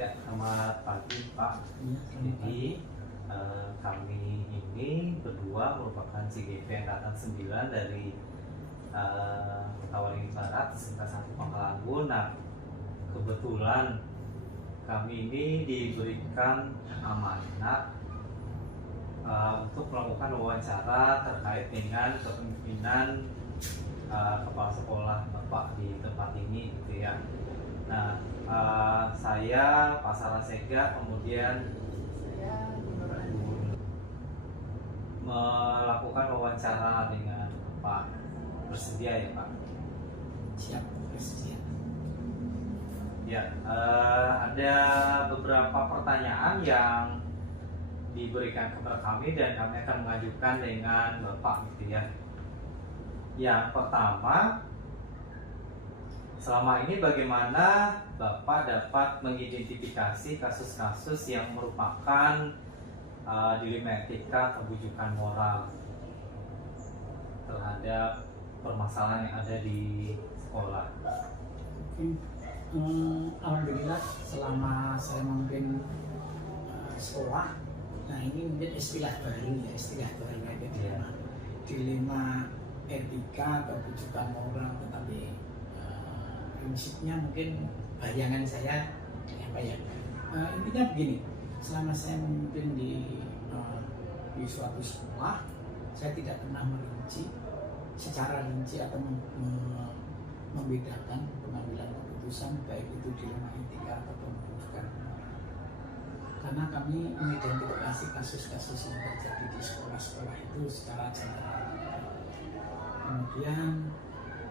Ya, selamat pagi Pak. Iya, Jadi kami ini berdua merupakan CGV Angkatan 9 dari Kota Waringin Barat, SMK 1 Pangkalanbun. Nah, kebetulan kami ini diberikan amanat untuk melakukan wawancara terkait dengan kepemimpinan kepala sekolah Bapak di tempat ini, gitu ya. Nah, saya Pak Sarasega, kemudian saya melakukan wawancara dengan Pak. Bersedia ya Pak? siap, bersedia. Ya, ada beberapa pertanyaan yang diberikan kepada kami dan kami akan mengajukan dengan Bapak, gitu ya. Yang pertama, selama ini bagaimana Bapak dapat mengidentifikasi kasus-kasus yang merupakan dilema etika atau bujukan moral terhadap permasalahan yang ada di sekolah? Alhamdulillah selama saya memimpin sekolah, nah ini mungkin istilah baru ya, dilema etika atau bujukan moral, tetapi prinsipnya mungkin bayangan saya apa ya, intinya begini. Selama saya memimpin di suatu sekolah, saya tidak pernah merinci secara rinci atau membedakan pengambilan keputusan baik itu dilema etika atau bujukan moral, karena kami mengidentifikasi kasus-kasus yang terjadi di sekolah-sekolah itu secara general. Kemudian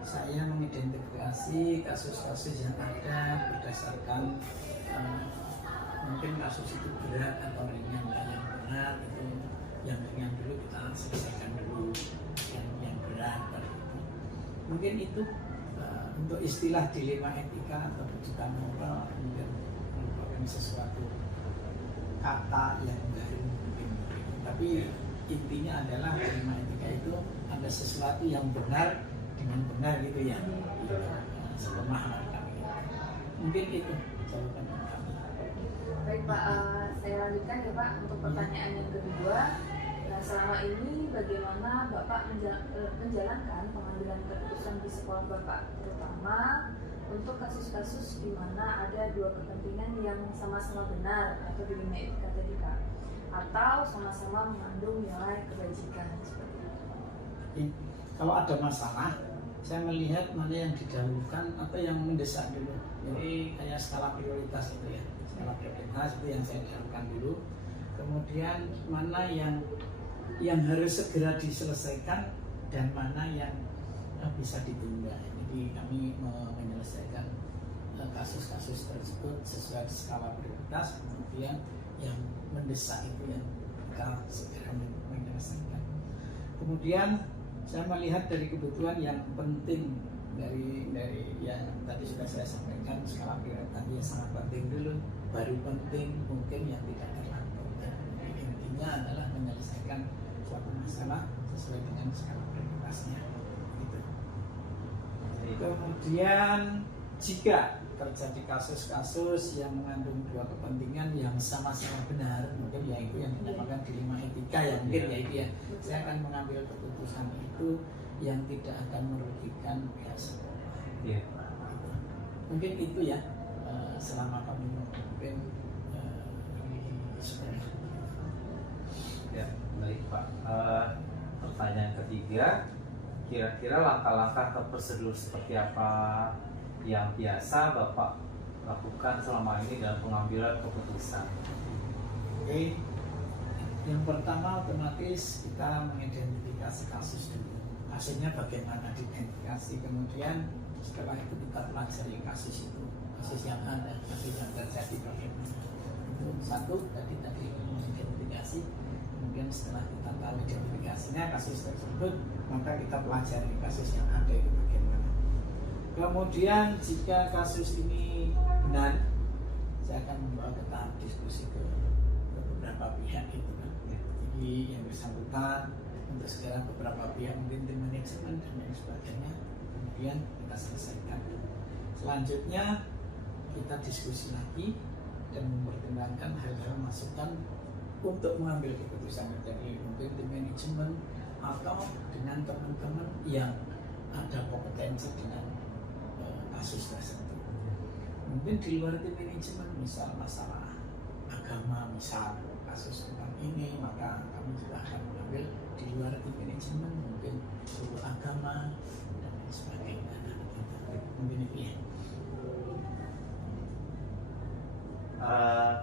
saya mengidentifikasi kasus-kasus yang ada berdasarkan mungkin kasus itu berat atau ringan. Yang berat itu yang ringan dulu kita selesaikan dulu, yang berat mungkin itu untuk istilah dilema etika atau bujukan moral mungkin merupakan sesuatu kata yang baru mungkin. Tapi intinya adalah dilema etika itu ada sesuatu yang benar dengan benar gitu ya, sepemahaman kami. Mungkin itu jawaban kami. Baik Pak, saya lanjutkan ya Pak untuk pertanyaan yang kedua. Nah, selama ini bagaimana Bapak menjalankan pengambilan keputusan di sekolah Bapak, terutama untuk kasus-kasus di mana ada dua kepentingan yang sama-sama benar atau dilema etika tadi Kak, atau sama-sama mengandung nilai kebajikan seperti itu? Kalau ada masalah, saya melihat mana yang didahulukan atau yang mendesak dulu. Jadi kayak skala prioritas itu ya, skala prioritas itu yang saya dahulukan dulu. Kemudian mana yang harus segera diselesaikan dan mana yang bisa ditunda. Jadi kami menyelesaikan kasus-kasus tersebut sesuai skala prioritas. Kemudian yang mendesak itu yang kita segera menyelesaikan. Kemudian saya melihat dari kebutuhan yang penting dari yang tadi sudah saya sampaikan, skala prioritas yang sangat penting dulu, baru penting mungkin yang tidak terlampau. Jadi intinya adalah menyelesaikan suatu masalah sesuai dengan skala prioritasnya. Gitu. Kemudian jika terjadi kasus-kasus yang mengandung dua kepentingan yang sama-sama benar, mungkin yaitu yang dinamakan dilema etika ya, mungkin yaitu ya, saya akan mengambil keputusan itu yang tidak akan merugikan pihak sekolah. Iya. Mungkin itu ya, selama kami memimpin di sekolah. Ya, baik Pak. Pertanyaan ketiga, kira-kira langkah-langkah atau prosedur seperti apa yang biasa Bapak lakukan selama ini dalam pengambilan keputusan? Oke, yang pertama otomatis kita mengidentifikasi kasus dulu. Hasilnya bagaimana diidentifikasi, kemudian setelah itu kita pelajari kasus itu, kasus yang ada, kasus yang terjadi bagaimana. Itu satu, tadi mengidentifikasi. Kemudian setelah kita tahu identifikasinya kasus tersebut, maka kita pelajari kasus yang ada itu bagaimana. Kemudian jika kasus ini benar, saya akan membawa ke tahap diskusi ke beberapa pihak gitu kan. Jadi yang bersangkutan untuk segera beberapa pihak, mungkin tim manajemen dan lain sebagainya, kemudian kita selesaikan. Selanjutnya kita diskusi lagi dan mempertimbangkan hal-hal masukan untuk mengambil keputusan dari mungkin tim manajemen atau dengan teman-teman yang ada kompetensi dengan kasus tersebut. Mungkin di luar tim manajemen, misal masalah agama, misal kasus tentang ini, maka kami juga akan mengambil di luar tim manajemen, mungkin guru agama dan lain sebagainya. Mungkin itu ya.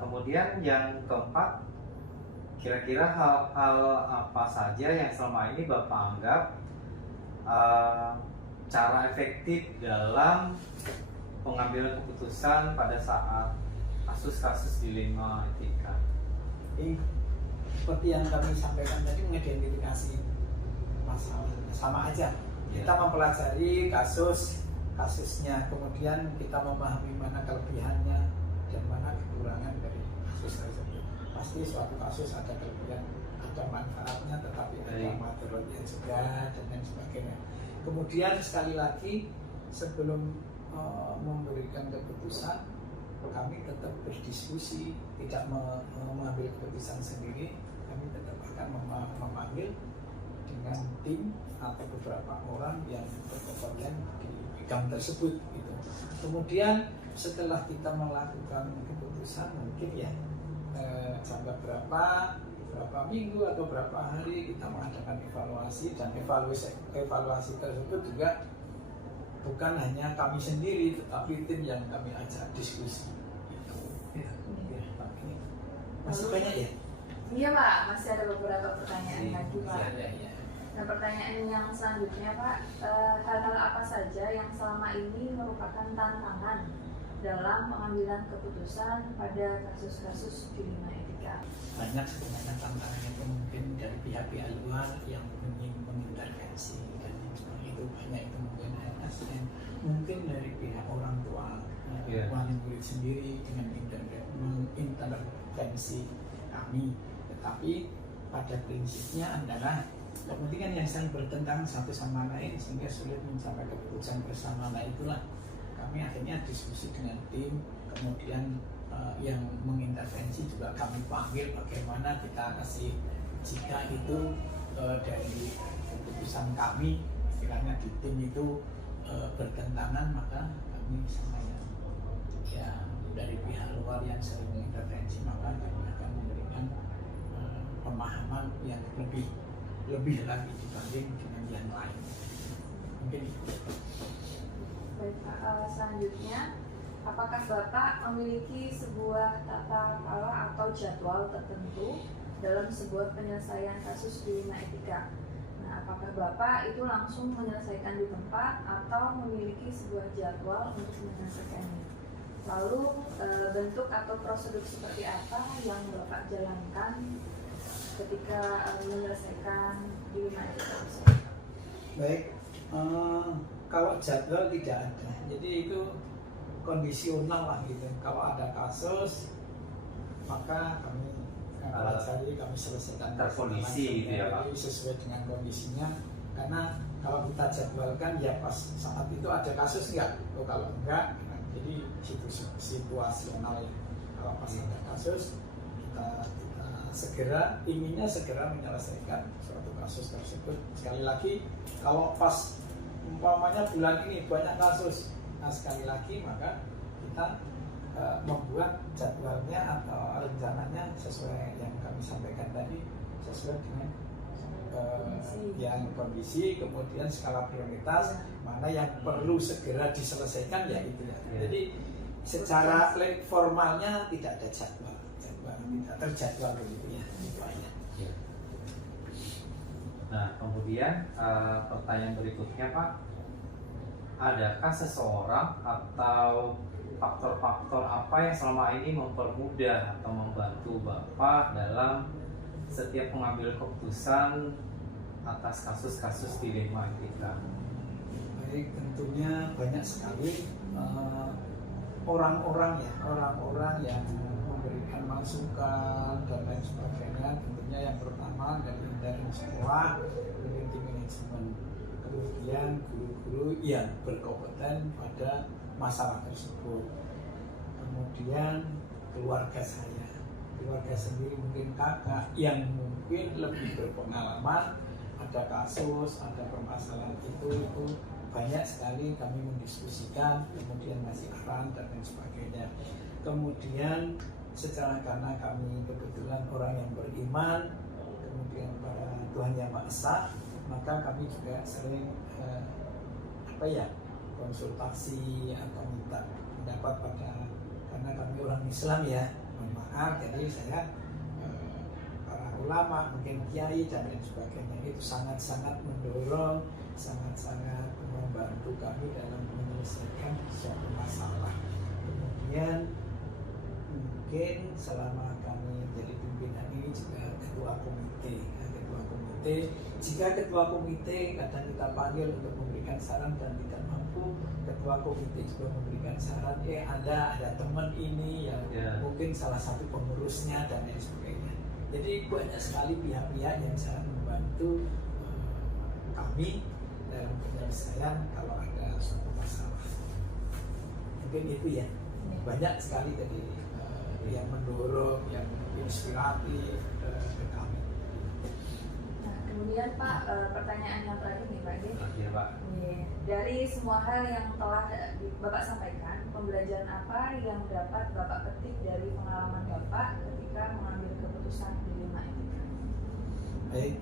Kemudian yang keempat, kira-kira hal-hal apa saja yang selama ini Bapak anggap cara efektif dalam pengambilan keputusan pada saat kasus-kasus dilema etika? Jadi, seperti yang kami sampaikan tadi, mengidentifikasi masalah sama aja. Kita mempelajari kasusnya, kemudian kita memahami mana kelebihannya dan mana kekurangan dari kasus tersebut. Pasti suatu kasus ada kelebihan, ada manfaatnya, tetapi ada mudaratnya juga dan lain sebagainya. Kemudian sekali lagi sebelum memberikan keputusan, kami tetap berdiskusi, tidak mengambil keputusan sendiri. Kami tetap akan memanggil dengan tim atau beberapa orang yang berkompeten di bidang tersebut gitu. Kemudian setelah kita melakukan keputusan, mungkin ya sampai berapa minggu atau berapa hari kita mengadakan evaluasi, dan evaluasi tersebut juga bukan hanya kami sendiri, tetapi tim yang kami ajak diskusi. Masih banyak ya? Iya Pak, masih ada beberapa pertanyaan lagi Pak. Iya. Nah, pertanyaan yang selanjutnya Pak, hal-hal apa saja yang selama ini merupakan tantangan dalam pengambilan keputusan pada kasus-kasus dilema etika? Banyak sebenarnya tantangan itu, mungkin dari pihak-pihak luar yang ingin mengintervensi dan seperti itu, banyak itu mungkin ASN, mungkin dari pihak orang tua, wali murid sendiri dengan mengintervensi kami. Tetapi pada prinsipnya adalah kepentingan yang saling bertentangan satu sama lain sehingga sulit mencapai keputusan bersama. Nah itulah kami akhirnya diskusi dengan tim, kemudian yang mengintervensi juga kami panggil bagaimana kita kasih, jika itu dari keputusan kami kiranya di tim itu bertentangan, maka kami sama ya dari pihak luar yang sering mengintervensi, maka kami akan memberikan pemahaman yang lebih lagi dibanding dengan yang lain. Mungkin itu. Baik Pak, selanjutnya, apakah Bapak memiliki sebuah tata cara atau jadwal tertentu dalam sebuah penyelesaian kasus dilema etika? Nah, apakah Bapak itu langsung menyelesaikan di tempat atau memiliki sebuah jadwal untuk menyelesaikannya? Lalu bentuk atau prosedur seperti apa yang Bapak jalankan ketika menyelesaikan dilema etika tersebut? Baik, kalau jadwal tidak ada, jadi itu kondisional lah gitu. Kalau ada kasus, maka kami kami selesaikan terkondisi gitu ya Pak, sesuai dengan kondisinya. Karena kalau kita jadwalkan ya pas saat itu ada kasus enggak, kalau enggak, jadi situasional ya. Kalau pas ada kasus, kita inginnya segera menyelesaikan suatu kasus tersebut. Sekali lagi, kalau pas umpamanya bulan ini banyak kasus, nah sekali lagi maka kita membuat jadwalnya atau rencananya sesuai yang kami sampaikan tadi, sesuai dengan yang kondisi, kemudian skala prioritas, mana yang perlu segera diselesaikan ya itu ya. Jadi secara formalnya tidak ada jadwal tidak terjadwal begitu ya, itu aja. Nah, kemudian pertanyaan berikutnya Pak, adakah seseorang atau faktor-faktor apa yang selama ini mempermudah atau membantu Bapak dalam setiap mengambil keputusan atas kasus-kasus dilema etika? Baik, tentunya banyak sekali orang-orang yang memberikan masukan dan lain sebagainya. Tentunya yang pertama dari sekolah, dari tim manajemen, kemudian guru-guru yang berkompeten pada masalah tersebut, kemudian keluarga saya, keluarga sendiri, mungkin kakak yang mungkin lebih berpengalaman, ada kasus, ada permasalahan itu banyak sekali kami mendiskusikan, kemudian ngasih arahan dan lain sebagainya. Kemudian secara karena kami kebetulan orang yang beriman, kemudian para Tuhan Yang Maha Esa, maka kami juga sering konsultasi atau minta pendapat pada, karena kami orang Islam ya, mohon maaf, jadi saya para ulama, mungkin kiai dan lain sebagainya itu sangat-sangat mendorong, sangat-sangat membantu kami dalam menyelesaikan suatu masalah. Kemudian mungkin selama kami jadi pimpinan ini juga ketua komite, jika ketua komite kadang kita panggil untuk memberikan saran dan tidak mampu, ketua komite juga memberikan saran, ada teman ini yang mungkin salah satu pengurusnya dan lain sebagainya. Jadi banyak sekali pihak-pihak yang sangat membantu kami dalam penyelesaian kalau ada suatu masalah. Mungkin itu ya, banyak sekali dari yang mendorong, yang menginspiratif ke kami. Nah, kemudian Pak, pertanyaan yang terakhir nih Pak. Iya Pak. Dari semua hal yang telah Bapak sampaikan, pembelajaran apa yang dapat Bapak petik dari pengalaman Bapak ketika mengambil keputusan di Lima Etika? Baik,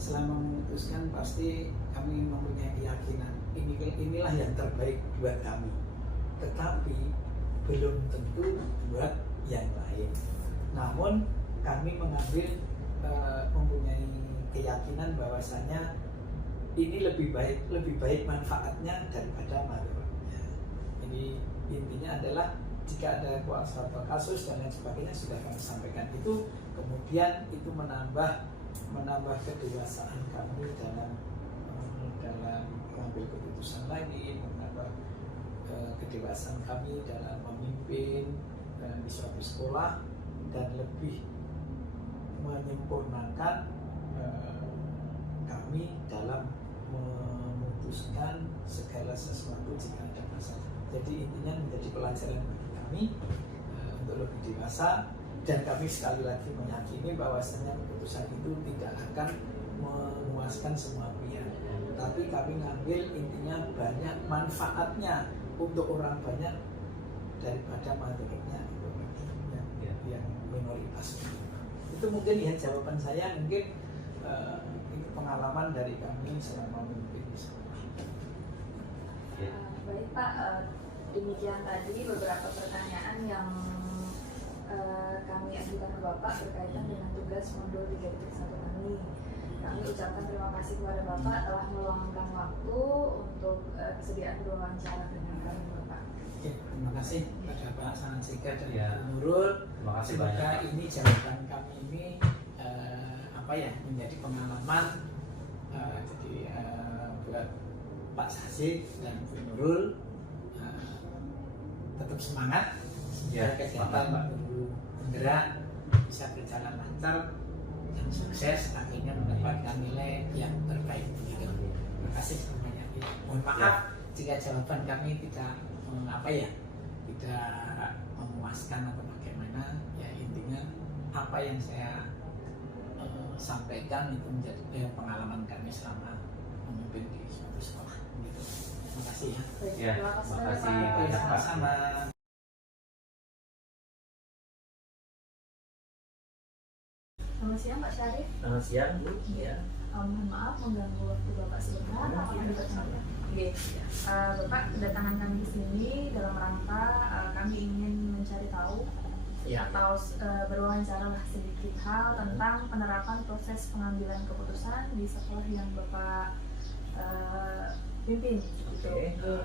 selama memutuskan pasti kami mempunyai keyakinan inilah yang terbaik buat kami, tetapi belum tentu buat yang lain. Namun kami mempunyai keyakinan bahwasanya ini lebih baik manfaatnya daripada mudaratnya. Ini intinya adalah jika ada kuasa atau kasus dan lain sebagainya sudah kami sampaikan itu, kemudian itu menambah kedewasaan kami dalam mengambil keputusan lagi, menambah kedewasaan kami dalam memimpin di suatu sekolah, dan lebih menyempurnakan kami dalam memutuskan segala sesuatu jika ada masalah. Jadi intinya menjadi pelajaran bagi kami untuk lebih dewasa, dan kami sekali lagi meyakini bahwasanya keputusan itu tidak akan memuaskan semua pihak, tapi kami ngambil intinya banyak manfaatnya untuk orang banyak daripada mudaratnya yang minoritas. Itu mungkin ya jawaban saya, mungkin itu pengalaman dari kami selama memimpin di sekolah. Baik Pak, demikian tadi beberapa pertanyaan yang kami ajukan ke Bapak berkaitan dengan tugas modul 3.1 kami. Kami ucapkan terima kasih kepada Bapak telah meluangkan waktu untuk kesediaan berwawancara dengan kami Bapak. Oke, terima kasih kepada Pak Sanasika dan Nurul. Terima kasih Semoga banyak. ini jawaban kami ini menjadi pengalaman buat Pak Sasik dan Bu Nurul, tetap semangat. Ya, Kegiatan Pak Guru penggerak bisa berjalan lancar dan sukses, akhirnya mendapatkan nilai yang terbaik. Terima kasih semuanya. Mohon maaf jika jawaban kami tidak tidak memuaskan atau bagaimana. Ya intinya apa yang saya sampaikan itu menjadi pengalaman kami selama memimpin di suatu sekolah. Gitu. Terima kasih ya. Ya, terima kasih Pak. banyak Pak. Sama-sama. Selamat siang Pak Syarif. Selamat siang Bu. Ya. Mohon maaf mengganggu waktu Bapak sebentar. Apakah dipercaya? Bapak, kedatangan kami di sini dalam rangka kami ingin mencari tahu atau berwawancara lah sedikit hal tentang penerapan proses pengambilan keputusan di sekolah yang Bapak pimpin. Gitu.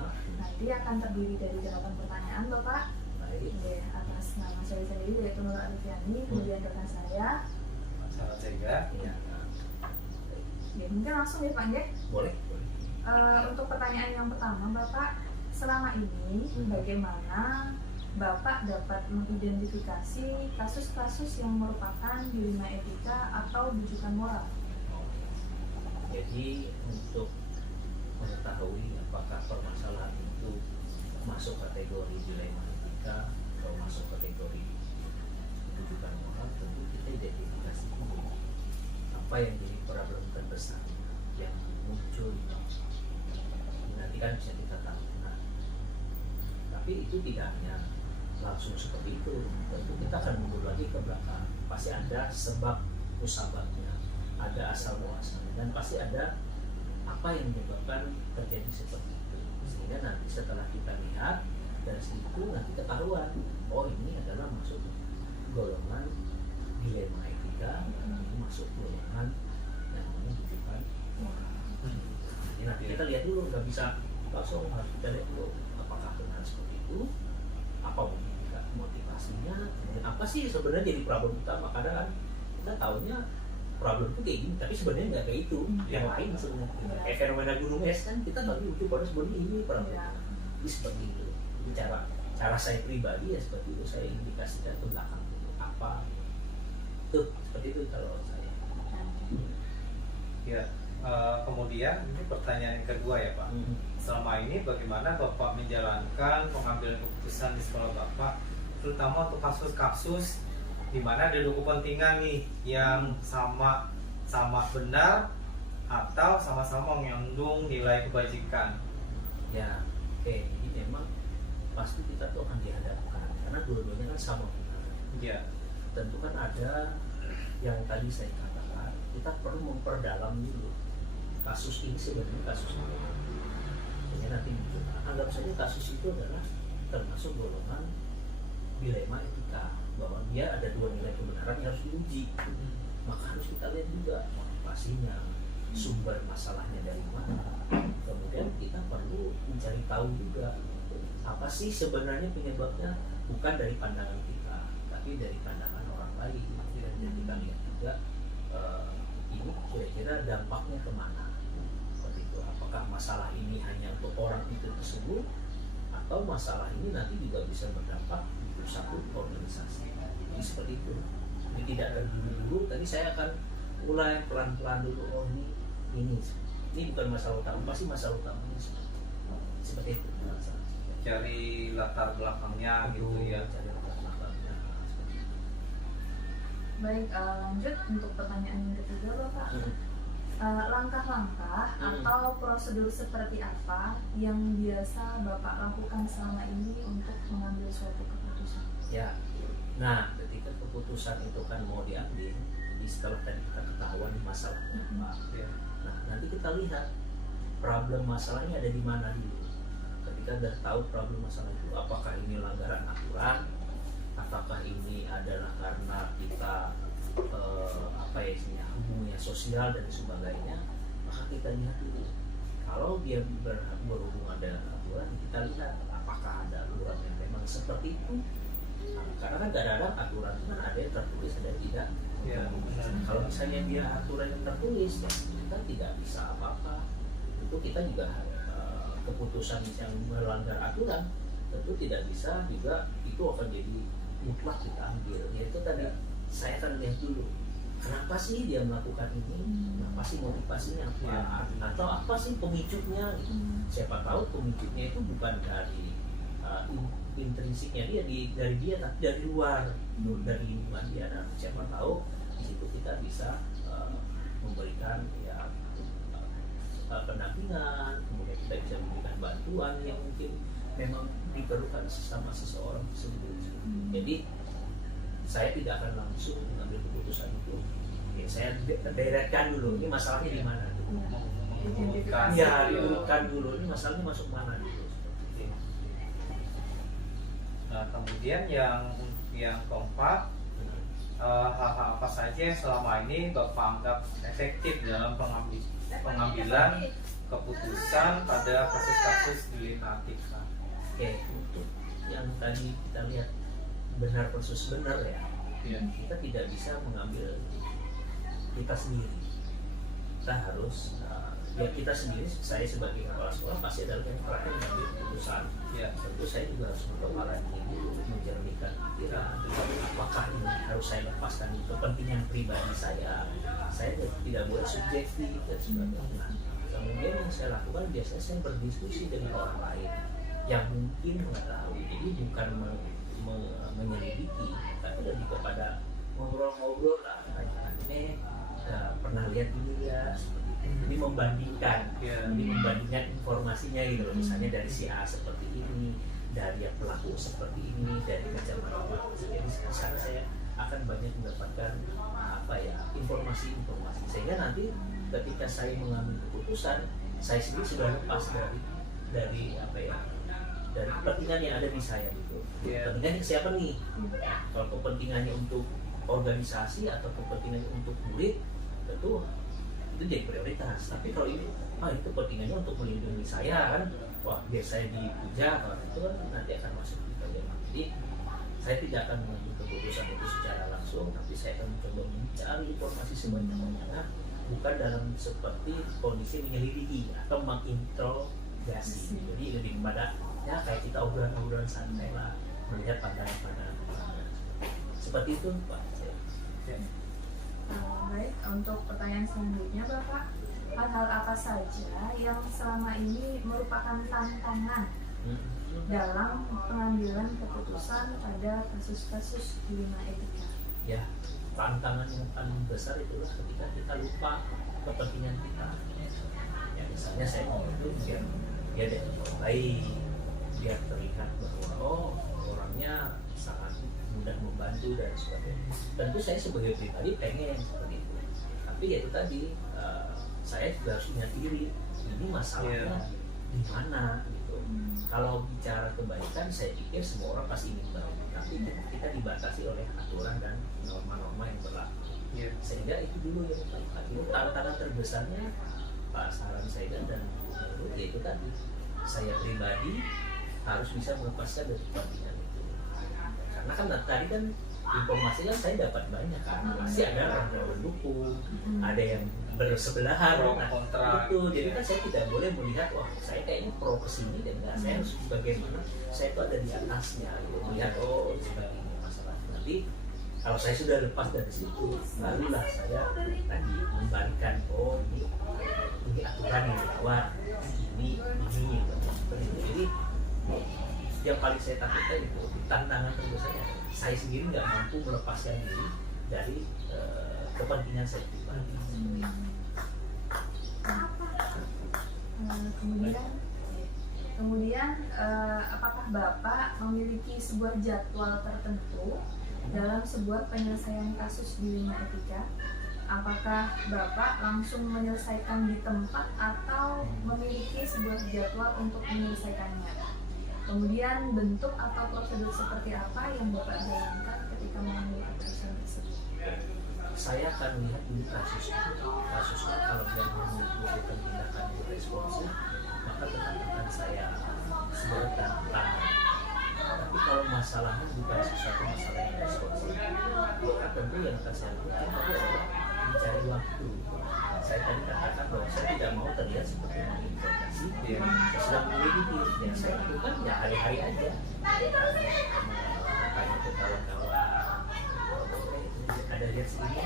Nanti akan terdiri dari 8 pertanyaan Bapak. Baik. Atas nama saya sendiri yaitu Nur Arifiani, kemudian rekan saya. Salam jaga. Ya. Mungkin langsung ya Pak ya. Boleh. Untuk pertanyaan yang pertama Bapak, selama ini bagaimana Bapak dapat mengidentifikasi kasus-kasus yang merupakan dilema etika atau bujukan moral? Jadi untuk mengetahui apakah permasalahan itu masuk kategori dilema etika atau masuk kategori tentu kita identifikasi dulu apa yang jadi problem terbesar yang muncul. Nanti kan bisa kita tahu. Nah, tapi itu tidak hanya langsung seperti itu, tentu kita akan mundur lagi ke belakang. Pasti ada sebab musababnya, ada asal muasalnya, dan pasti ada apa yang menyebabkan terjadi seperti itu. Sehingga nanti setelah kita lihat dari situ nanti ketahuan, oh ini adalah masuk golongan dilema etika, ini masuk golongan yang menunjukkan moral. Jadi nanti kita lihat dulu, nggak bisa langsung, harus kita lihat dulu apakah benar seperti itu, apa motivasinya, kemudian apa sih sebenarnya jadi problem utama. Kadang kan kita tahunya problem itu kayak gini, tapi sebenarnya nggak kayak itu, yang lain sebenarnya. Kayak fenomena gunung es kan kita tahu itu pada sebenarnya ini problemnya. Jadi seperti itu. Jadi cara saya pribadi ya seperti itu, saya indikasikan ke belakang itu apa tuh, seperti itu kalau saya. Ya, kemudian ini pertanyaan yang kedua ya Pak. Selama ini bagaimana Bapak menjalankan pengambilan keputusan di sekolah Bapak, terutama untuk kasus-kasus di mana ada dua kepentingan nih yang sama benar atau sama-sama mengandung nilai kebajikan? Ya, oke. Jadi memang pasti kita tuh akan dihadapkan karena dua-duanya kan sama benar. Iya. Tentu kan ada yang tadi saya katakan, kita perlu memperdalam dulu kasus ini sebenarnya kasus apa. Sehingga nanti anggap saja kasus itu adalah termasuk golongan dilema etika, bahwa dia ada dua nilai kebenaran yang harus diuji. Maka harus kita lihat juga motivasinya, sumber masalahnya dari mana. Kemudian kita perlu mencari tahu juga apa sih sebenarnya penyebabnya, bukan dari pandangan kita, tapi dari pandangan orang lain. Dan kita lihat juga ini kira-kira dampaknya kemana. Seperti itu. Apakah masalah ini hanya untuk orang itu tersebut, atau masalah ini nanti juga bisa berdampak untuk satu organisasi. Jadi seperti itu. Jadi tidak terburu-buru. Tadi saya akan mulai pelan-pelan dulu. Oh ini bukan masalah utama, pasti masalah utamanya seperti itu. Cari latar belakangnya gitu ya. Cari latar belakangnya. Baik, lanjut untuk pertanyaan yang ketiga Bapak. Langkah-langkah atau prosedur seperti apa yang biasa Bapak lakukan selama ini untuk mengambil suatu keputusan? Ya, nah ketika keputusan itu kan mau diambil, jadi setelah tadi kita ketahuan masalahnya apa, nah nanti kita lihat problem masalahnya ada di mana dulu. Ketika sudah tahu problem masalah itu, apakah ini pelanggaran aturan, apakah ini adalah karena kita hubungannya sosial dan sebagainya, maka kita lihat dulu. Kalau dia berhubungan dengan aturan, kita lihat apakah ada aturan yang memang seperti itu. Nah, karena kan kadang-kadang aturan itu kan ada yang tertulis, ada yang tidak. Kalau misalnya dia aturan yang tertulis, ya kita tidak bisa apa-apa. Itu kita juga keputusan yang melanggar aturan tentu tidak bisa juga itu akan jadi mutlak kita ambil. Yaitu tadi saya akan lihat dulu kenapa sih dia melakukan ini, kenapa sih motivasinya apa, atau apa sih pemicunya. Siapa tahu pemicunya itu bukan dari intrinsiknya dia, dari dia, tapi dari luar, dari lingkungan dia. Nah, siapa tahu di situ kita bisa memberikan ya pendampingan, kemudian kita bisa memberikan bantuan yang mungkin memang diperlukan sesama seseorang tersebut. Jadi saya tidak akan langsung mengambil keputusan itu. Ya, saya direkkan dulu, ini masalahnya di mana dulu. Ya, diurutkan dulu, ini masalahnya masuk mana dulu. Nah, kemudian yang keempat, hal-hal apa saja yang selama ini Bapak anggap efektif dalam pengambilan keputusan pada kasus-kasus dilema etika? Oke, untuk yang tadi kita lihat benar versus benar ya, kita tidak bisa mengambil kita sendiri. Kita harus ya kita sendiri, saya sebagai kepala sekolah pasti adalah yang terakhir mengambil keputusan. Tentu saya juga harus mencoba dulu, menjernihkan pikiran, apakah ini harus saya lepaskan kepentingan pribadi saya tidak boleh subjektif dan sebagainya. Kemudian yang saya lakukan biasanya saya berdiskusi dengan orang lain yang mungkin mengetahui. Jadi bukan menyelidiki, tapi lebih kepada ngobrol-ngobrol lah, ini pernah lihat ini ya, seperti itu. Jadi membandingkan, jadi membandingkan informasinya gitu loh. Misalnya dari si A seperti ini, dari yang pelaku seperti ini, dari macam-macam. Jadi sekarang saya akan banyak mendapatkan informasi-informasi, sehingga nanti ketika saya mengambil keputusan, saya sendiri sudah lepas dari dari kepentingan yang ada di saya gitu. Kepentingannya siapa nih? Kalau kepentingannya untuk organisasi atau kepentingannya untuk murid, tentu itu jadi prioritas. Tapi kalau ini, itu kepentingannya untuk melindungi saya kan, biar saya dipuja, itu kan nanti akan masuk di bagian. Jadi saya tidak akan mengambil keputusan itu secara langsung, tapi saya akan mencoba mencari informasi sebanyak-banyaknya, bukan dalam seperti kondisi menyelidiki atau menginterogasi. Jadi lebih kepada kayak kita obrolan-obrolan santai lah, melihat pandangan-pandangan seperti itu Pak. Baik, untuk pertanyaan selanjutnya Bapak, hal-hal apa saja yang selama ini merupakan tantangan dalam pengambilan keputusan pada kasus-kasus dilema etika? Ya, tantangan yang paling besar itulah ketika kita lupa kepentingan kita. Ya, misalnya saya mau itu biar dia baik, biar terlihat bahwa orangnya sangat mudah membantu dan sebagainya. Tentu saya sebagai pribadi pengen seperti itu, tapi ya itu tadi, saya juga harus ingat diri, ini masalahnya di mana gitu. Kalau bicara kebaikan, saya pikir semua orang pasti ingin baik, tapi kita dibatasi oleh aturan dan norma-norma yang berlaku. Sehingga itu dulu yang paling penting. Tantangan terbesarnya Pak saran saya dan yaitu tadi, saya pribadi harus bisa melepaskan dari kepentingan itu. Karena kan tadi kan informasi kan saya dapat banyak kan, pasti ada orang yang mendukung, ada yang bersebelahan, kontra itu. Jadi kan saya tidak boleh melihat saya kayaknya pro kesini dan enggak, saya harus bagaimana saya itu ada di atasnya gitu, melihat sebagainya masalah. Nanti kalau saya sudah lepas dari situ, barulah saya tadi membalikan ini aturan yang dilewat, ini gitu. Jadi yang paling saya takutkan itu tantangan terbesarnya saya sendiri nggak mampu melepaskan diri dari kepentingan saya pribadi. Kemudian apakah Bapak memiliki sebuah jadwal tertentu dalam sebuah penyelesaian kasus dilema etika? Apakah Bapak langsung menyelesaikan di tempat atau memiliki sebuah jadwal untuk menyelesaikannya? Kemudian bentuk atau prosedur seperti apa yang Bapak jalankan ketika mengambil keputusan tersebut? Saya akan melihat dulu kasusnya kalau dia membutuhkan tindakan yang responsif, maka tetap akan saya segerakan tangan. Tapi kalau masalahnya bukan sesuatu masalah yang responsif, maka tentu yang akan saya lakukan adalah mencari waktu. Saya tadi katakan bahwa saya tidak mau terlihat seperti menginterogasi, sedang menyelidiki. Yang saya lakukan ya hari-hari aja. Tanya ke kawan-kawan, ada lihat segini,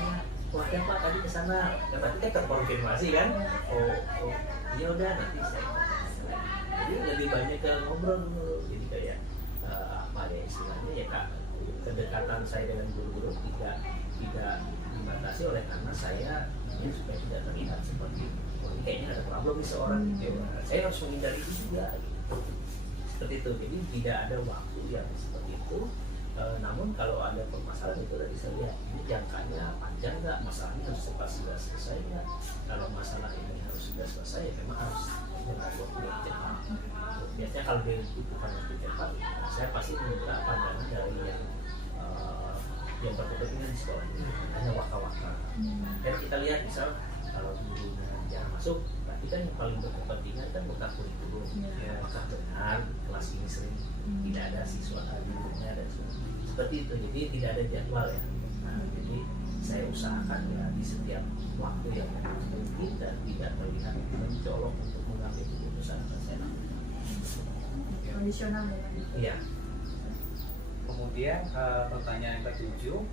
ada Pak tadi ke sana. Ya berarti kan terkonfirmasi kan? Ya udah nanti saya. Jadi lebih banyak ke ngobrol dulu. Jadi kayak istilahnya ya Kak, kedekatan saya dengan guru-guru tidak dibatasi oleh karena saya ingin supaya tidak terlihat seperti ini kayaknya ada problem di seorang gitu. Saya harus menghindari itu juga gitu. Seperti itu. Jadi tidak ada waktu yang seperti itu. Namun kalau ada permasalahan itu tadi saya lihat ini jangkanya panjang nggak, masalahnya harus sudah selesai nggak. Kalau masalah ini harus sudah selesai ya memang harus dengan waktu yang cepat. Biasanya kalau dia butuhkan waktu cepat, saya pasti minta pandangan dari yang berkepentingan di sekolah ini, hanya waka-waka. Karena kita lihat misal kalau gurunya jarang masuk, berarti kan yang paling berkepentingan kan bukan kurikulum. Apakah benar kelas ini sering tidak ada siswa gurunya dan seperti itu. Jadi tidak ada jadwal ya. Nah, jadi saya usahakan ya di setiap waktu yang mungkin dan tidak terlihat mencolok untuk mengambil keputusan saya. Kondisional ya Pak? Iya. Kemudian pertanyaan yang ketujuh,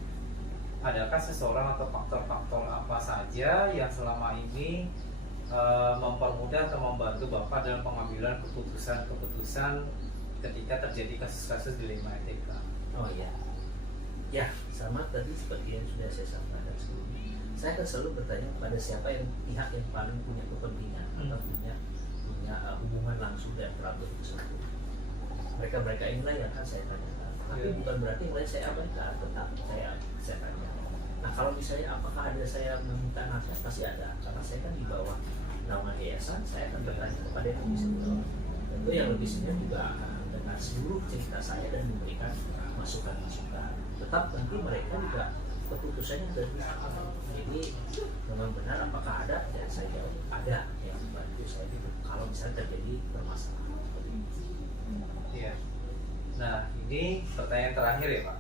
adakah seseorang atau faktor-faktor apa saja yang selama ini mempermudah atau membantu Bapak dalam pengambilan keputusan-keputusan ketika terjadi kasus-kasus dilema etika? Oh iya. Ya, sama tadi seperti yang sudah saya sampaikan sebelumnya, saya akan selalu bertanya kepada siapa yang pihak yang paling punya kepentingan atau punya hubungan langsung dan teratur tersebut. Mereka inilah yang akan saya tanyakan. Tapi bukan berarti yang lain saya abaikan, tetap saya tanya. Nah kalau misalnya apakah ada saya meminta nasihat, pasti ada, karena saya kan di bawah naungan yayasan, saya akan bertanya kepada yang lebih senior. Tentu yang lebih senior juga akan mendengar seluruh cerita saya dan memberikan masukan-masukan. Tetap nanti mereka juga keputusannya dari saya. Jadi memang benar apakah ada, dan saya jawab ada yang membantu saya gitu. Kalau misalnya terjadi permasalahan seperti itu. Iya. Nah ini pertanyaan terakhir ya Pak.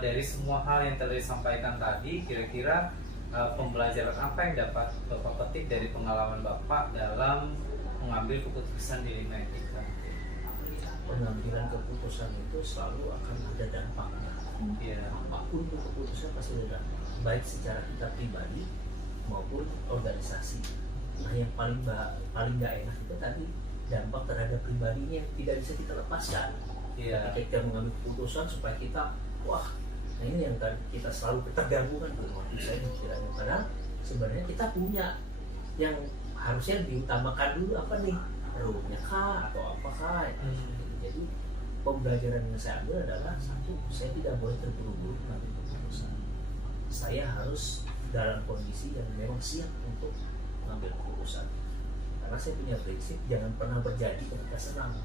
Dari semua hal yang tadi disampaikan tadi, kira-kira pembelajaran apa yang dapat Bapak petik dari pengalaman Bapak dalam mengambil keputusan di lima etika? Pengambilan keputusan itu selalu akan ada dampaknya. Iya. Apapun itu keputusan pasti ada dampak, baik secara kita pribadi maupun organisasi. Nah yang paling nggak enak itu tadi dampak terhadap pribadinya yang tidak bisa kita lepaskan. Iya. Ketika kita mengambil keputusan supaya kita nah ini yang kan kita selalu terganggu kan saya pikirannya. Padahal sebenarnya kita punya yang harusnya diutamakan dulu apa nih, rohnya kah atau apakah ya. Jadi pembelajaran yang saya ambil adalah satu, saya tidak boleh terburu-buru mengambil keputusan. Saya harus dalam kondisi yang memang siap untuk mengambil keputusan. Karena saya punya prinsip jangan pernah berjanji ketika senang.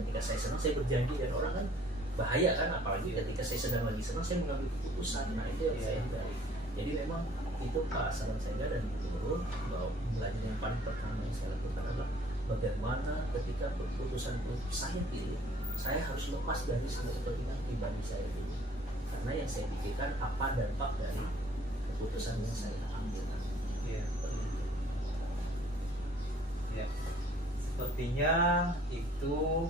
Ketika saya senang saya berjanji dan orang kan bahaya kan, apalagi ketika saya sedang lagi senang saya mengambil keputusan. Nah itu yang saya hindari. Jadi memang itu Pak saran saya dan gubernur bahwa pembelajaran yang paling pertama yang saya lakukan adalah bagaimana ketika keputusan saya pilih, saya harus lepas dari semua kepentingan pribadi saya dulu. Karena yang saya pikirkan apa dampak dari keputusan yang saya ambil. Iya. Ya. Sepertinya itu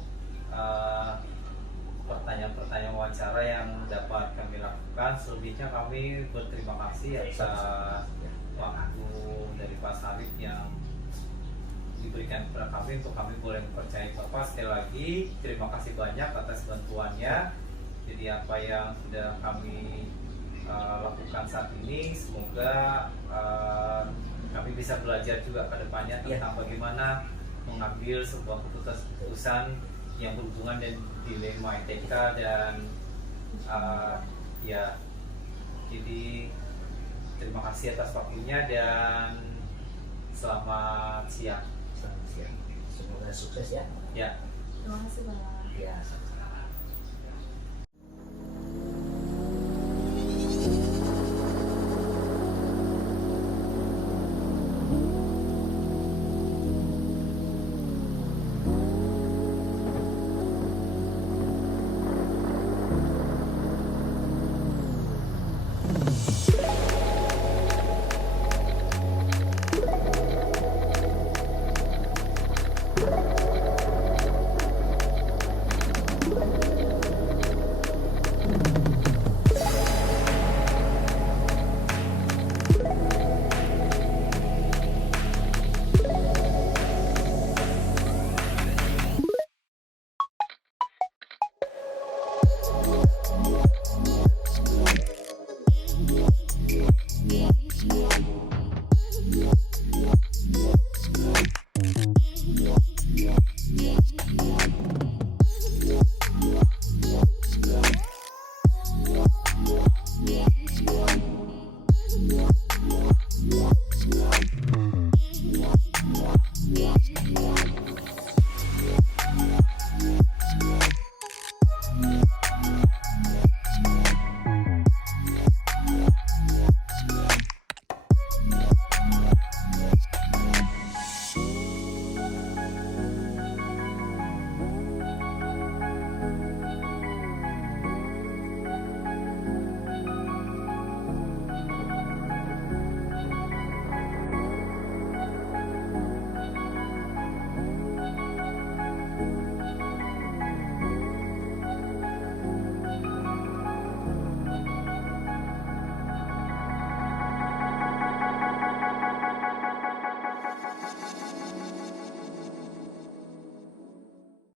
pertanyaan-pertanyaan wawancara yang dapat kami lakukan. Selebihnya kami berterima kasih atas waktu dari Pak Sarif yang diberikan kepada kami untuk kami boleh mempercayai Bapak. Sekali lagi terima kasih banyak atas bantuannya. Jadi apa yang sudah kami lakukan saat ini, semoga kami bisa belajar juga ke depannya tentang bagaimana mengambil sebuah keputusan yang berhubungan dengan dilema etika dan ya. Jadi terima kasih atas waktunya dan selamat siang. Semoga sukses ya. Ya. Terima kasih Bapak. Ya, sama-sama.